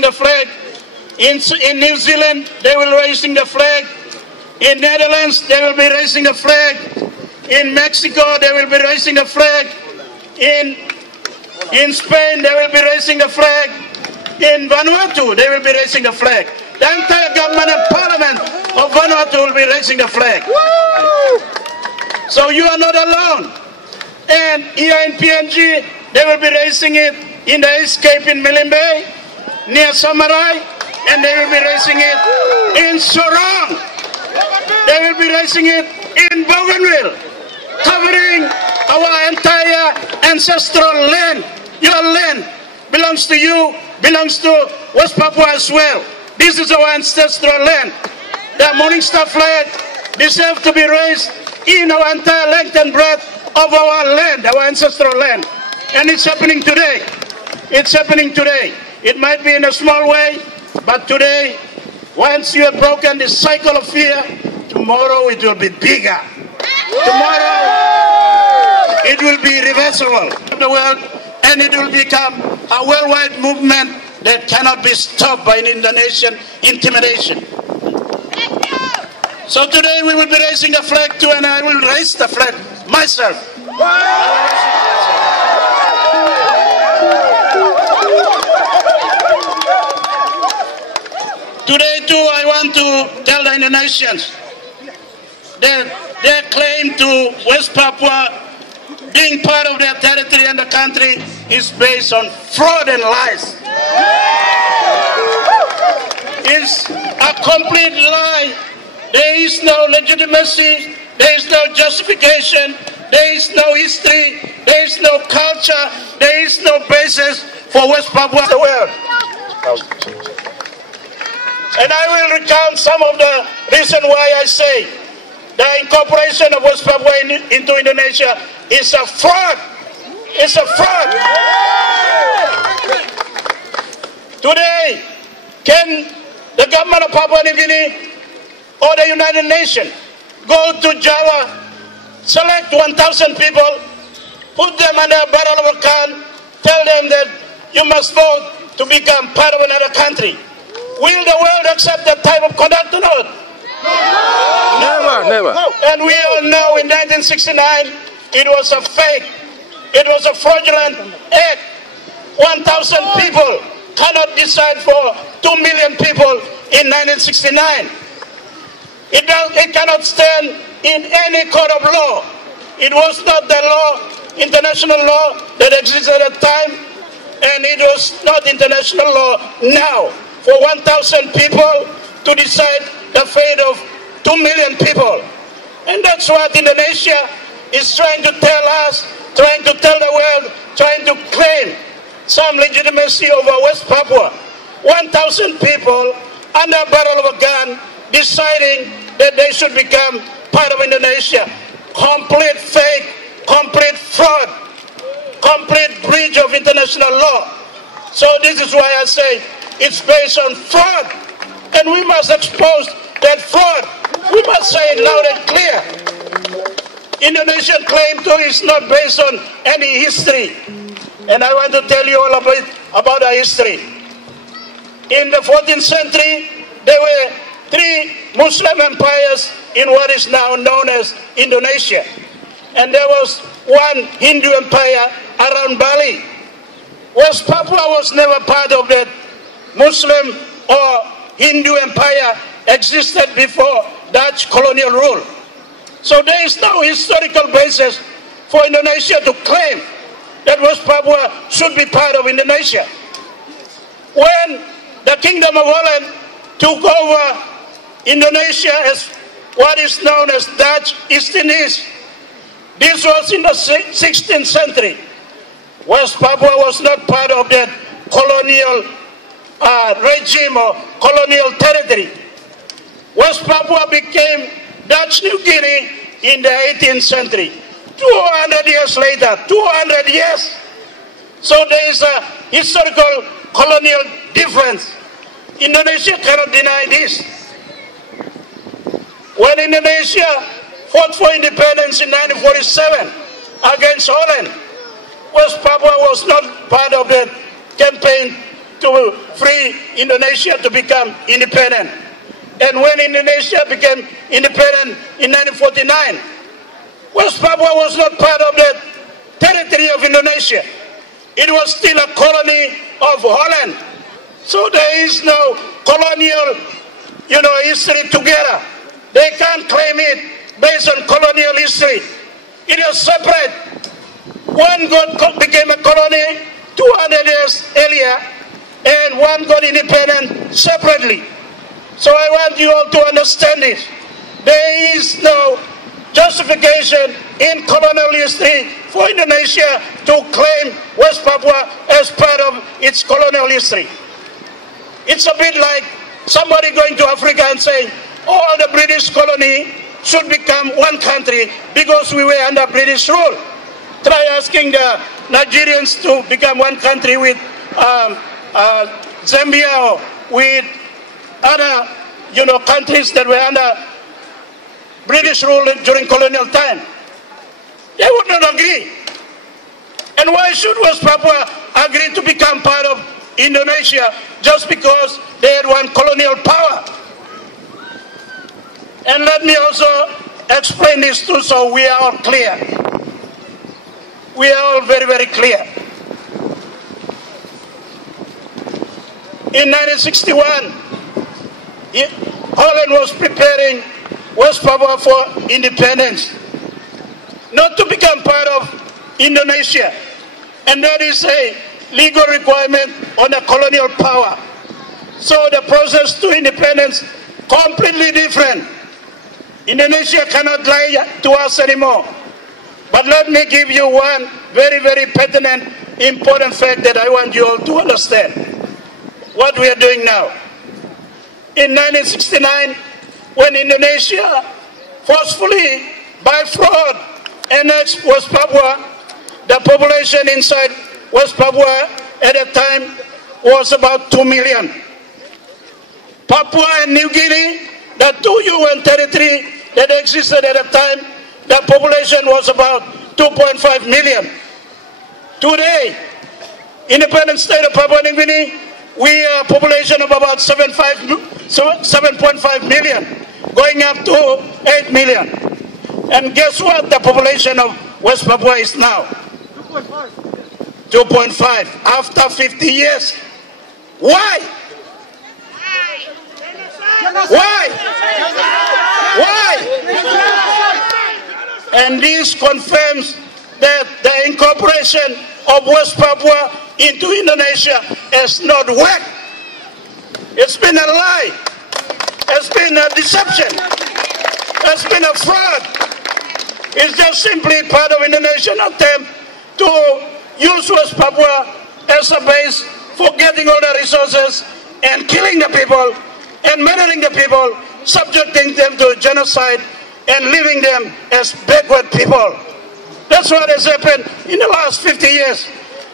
the flag. In New Zealand, they will raising the flag. In Netherlands, they will be raising a flag. In Mexico, they will be raising a flag. In Spain, they will be raising a flag. In Vanuatu, they will be raising a flag. The entire government and parliament of Vanuatu will be raising a flag. So you are not alone. And here in PNG, they will be raising it in the East Cape in Milimbe, near Samarai, and they will be raising it in Sorong. They will be raising it in Bougainville, covering our entire ancestral land. Your land belongs to you, belongs to West Papua as well. This is our ancestral land. The Morning Star flag deserves to be raised in our entire length and breadth of our land, our ancestral land. And it's happening today. It's happening today. It might be in a small way, but today, once you have broken the cycle of fear, tomorrow it will be bigger. Tomorrow it will be reversible in the world, and it will become a worldwide movement that cannot be stopped by an Indonesian intimidation. So today we will be raising a flag too, and I will raise the flag myself. Today too, I want to tell the Indonesians that their claim to West Papua being part of their territory and the country is based on fraud and lies. It's a complete lie. There is no legitimacy, there is no justification, there is no history, there is no culture, there is no basis for West Papua in the world. And I will recount some of the reasons why I say the incorporation of West Papua into Indonesia is a fraud. It's a fraud. Today, can the government of Papua New Guinea or the United Nations go to Java, select 1,000 people, put them under a barrel of a gun, tell them that you must vote to become part of another country? Will the world accept that type of conduct or not? Never. And we all know in 1969, it was a fake, it was a fraudulent act. 1,000 people cannot decide for 2 million people in 1969. It cannot stand in any court of law. It was not the law, international law that existed at the time, and it was not international law now for 1,000 people to decide the fate of 2 million people. And that's what Indonesia is trying to tell us, trying to tell the world, trying to claim some legitimacy over West Papua. 1,000 people under a barrel of a gun deciding that they should become part of Indonesia. Complete fake, complete fraud, complete breach of international law. So this is why I say it's based on fraud, and we must expose that fraud. We must say it loud and clear. Indonesian claim to is not based on any history, and I want to tell you all about our history. In the 14th century, there were 3 Muslim empires in what is now known as Indonesia. And there was 1 Hindu empire around Bali. West Papua was never part of that Muslim or Hindu empire existed before Dutch colonial rule. So there is no historical basis for Indonesia to claim that West Papua should be part of Indonesia. When the Kingdom of Holland took over Indonesia as what is known as Dutch East Indies, this was in the 16th century. West Papua was not part of that colonial regime or colonial territory. West Papua became Dutch New Guinea in the 18th century. 200 years later, 200 years. So there is a historical colonial difference. Indonesia cannot deny this. When Indonesia fought for independence in 1947 against Holland, West Papua was not part of the campaign to free Indonesia to become independent. And when Indonesia became independent in 1949, West Papua was not part of the territory of Indonesia. It was still a colony of Holland. So there is no colonial, history together. They can't claim it based on colonial history. It is separate. One became a colony 200 years earlier, and one got independent separately. So I want you all to understand this. There is no justification in colonial history for Indonesia to claim West Papua as part of its colonial history. It's a bit like somebody going to Africa and saying, all the British colony should become one country because we were under British rule. Try asking the Nigerians to become one country with Zambia or with other, countries that were under British rule during colonial time. They would not agree. And why should West Papua agree to become part of Indonesia just because they had one colonial power? And let me also explain this too, so we are all clear. We are all very, very clear. In 1961, Holland was preparing West Papua for independence, not to become part of Indonesia. And that is a legal requirement on a colonial power. So the process to independence completely different. Indonesia cannot lie to us anymore. But let me give you one very, very pertinent, important fact that I want you all to understand. What we are doing now. In 1969, when Indonesia forcefully, by fraud, annexed West Papua, the population inside West Papua at that time was about 2 million. Papua and New Guinea, the two UN territory that existed at the time, the population was about 2.5 million. Today, independent state of Papua New Guinea, we are a population of about 7.5 million, going up to 8 million. And guess what the population of West Papua is now? 2.5 after 50 years. Why? Why? Why? And this confirms that the incorporation of West Papua into Indonesia has not worked. It's been a lie. It's been a deception. It's been a fraud. It's just simply part of Indonesian attempt to use West Papua as a base for getting all the resources and killing the people and murdering the people, subjecting them to genocide and leaving them as backward people. That's what has happened in the last 50 years.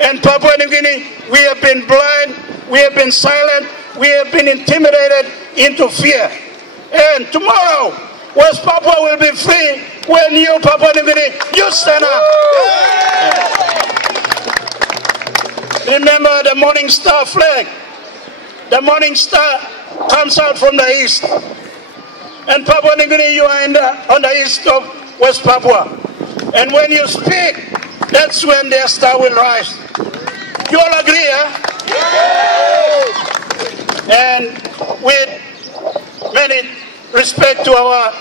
And Papua New Guinea, we have been blind, we have been silent, we have been intimidated into fear. And tomorrow, West Papua will be free when you, Papua New Guinea, you stand up. Remember the Morning Star flag. The Morning Star comes out from the east. And Papua New Guinea, you are on the east of West Papua. And when you speak, that's when their star will rise. You all agree, huh? And with many respect to our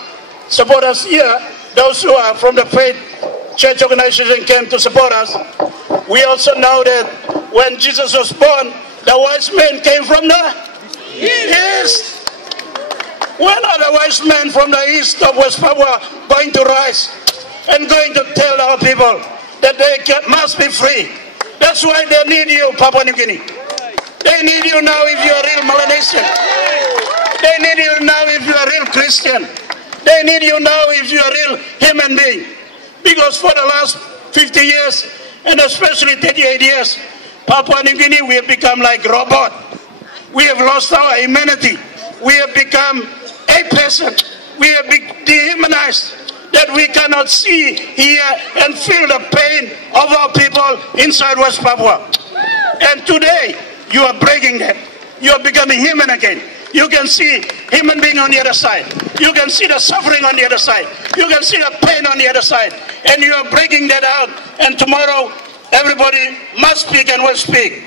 supporters here, those who are from the faith church organization came to support us, we also know that when Jesus was born, the wise men came from the east. When are the wise men from the east of West Papua going to rise and going to tell our people that they must be free? That's why they need you, Papua New Guinea. They need you now if you are real Melanesian. They need you now if you are real Christian. They need you now if you are real human being. Because for the last 50 years, and especially 38 years, Papua New Guinea, we have become like robot. We have lost our humanity. We have become a person. We have been dehumanized, that we cannot see, hear, and feel the pain of our people inside West Papua. And today, You are breaking that. You are becoming human again. You can see human being on the other side. You can see the suffering on the other side. You can see the pain on the other side. And you are breaking that out. And tomorrow, everybody must speak and will speak.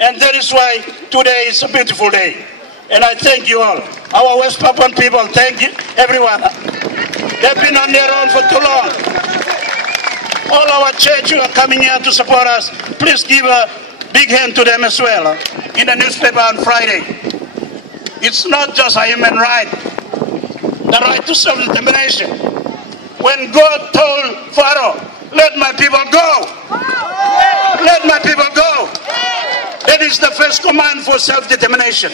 And that is why today is a beautiful day. And I thank you all. Our West Papuan people, thank you, everyone. They've been on their own for too long. All our church who are coming here to support us, please give a big hand to them as well. In the newspaper on Friday. It's not just a human right, the right to self-determination. When God told Pharaoh, let my people go, let my people go, that is the first command for self-determination.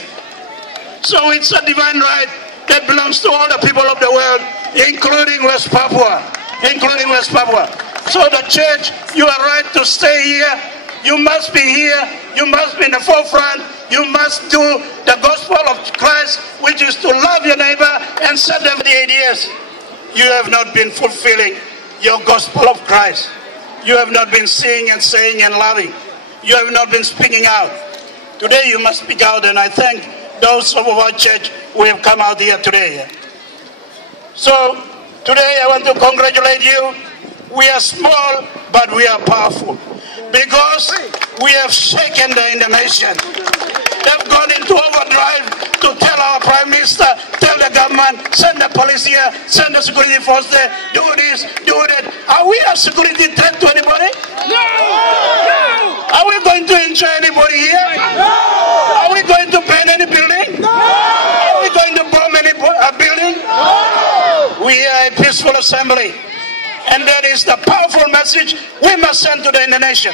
So it's a divine right that belongs to all the people of the world, including West Papua, including West Papua. So the church, you are right to stay here. You must be here. You must be in the forefront. You must do the gospel of Christ, which is to love your neighbor and serve them for the 8 years. You have not been fulfilling your gospel of Christ. You have not been seeing and saying and loving. You have not been speaking out. Today you must speak out, and I thank those of our church who have come out here today. So today I want to congratulate you. We are small, but we are powerful. Because we have shaken the nation. They've gone into overdrive to tell our Prime Minister, tell the government, send the police here, send the security force there, do this, do that. Are we a security threat to anybody? No! Are we going to injure anybody here? No! Are we going to ban any building? No! Are we going to bomb any building? No! We are a peaceful assembly. And that is the powerful message we must send to the nation.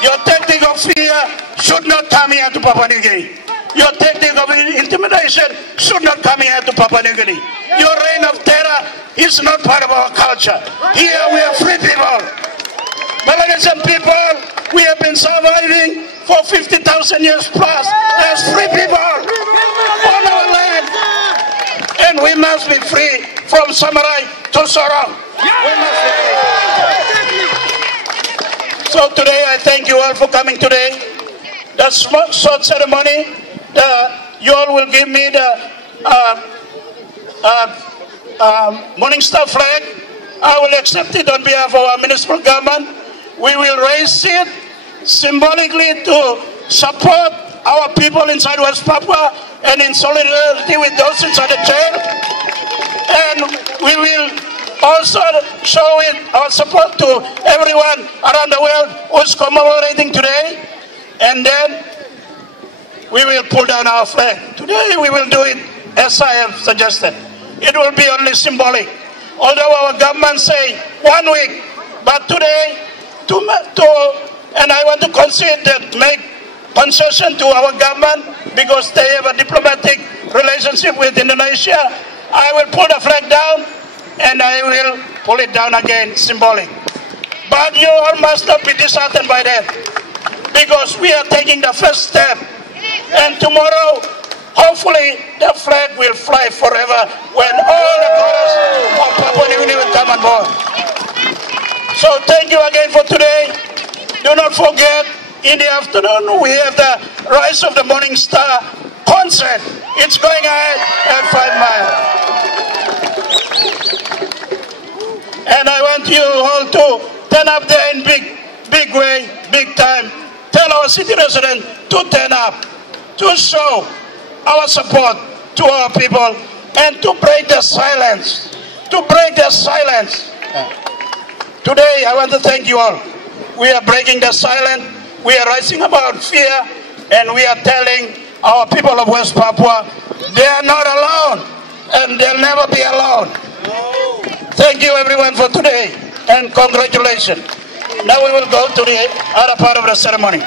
Your tactic of fear should not come here to Papua New Guinea. Your tactic of intimidation should not come here to Papua New Guinea. Your reign of terror is not part of our culture. Here we are free people. Melanesian people, we have been surviving for 50,000 years plus as free people on our land. And we must be free from samurai to Sorong. We must be free. So today I thank you all for coming today. The short ceremony, you all will give me the Morning Star flag. I will accept it on behalf of our municipal government. We will raise it symbolically to support our people inside West Papua and in solidarity with those inside the jail. And we will also show our support to everyone around the world who is commemorating today. And then we will pull down our flag. Today we will do it as I have suggested. It will be only symbolic. Although our government say 1 week, but today, and I want to concede that, make concession to our government because they have a diplomatic relationship with Indonesia. I will pull the flag down and I will pull it down again, symbolic. But you all must not be disheartened by that because we are taking the first step. And tomorrow, hopefully, the flag will fly forever when all the colors of Papua New Guinea will come on board. So thank you again for today. Do not forget, in the afternoon, we have the Rise of the Morning Star concert. It's going ahead at 5 miles. And I want you all to turn up there in big way, big time. Tell our city residents to turn up, to show our support to our people, and to break the silence. To break the silence. Today, I want to thank you all. We are breaking the silence. We are rising about fear, and we are telling our people of West Papua, they are not alone, and they'll never be alone. Thank you everyone for today, and congratulations. Now we will go to the other part of the ceremony.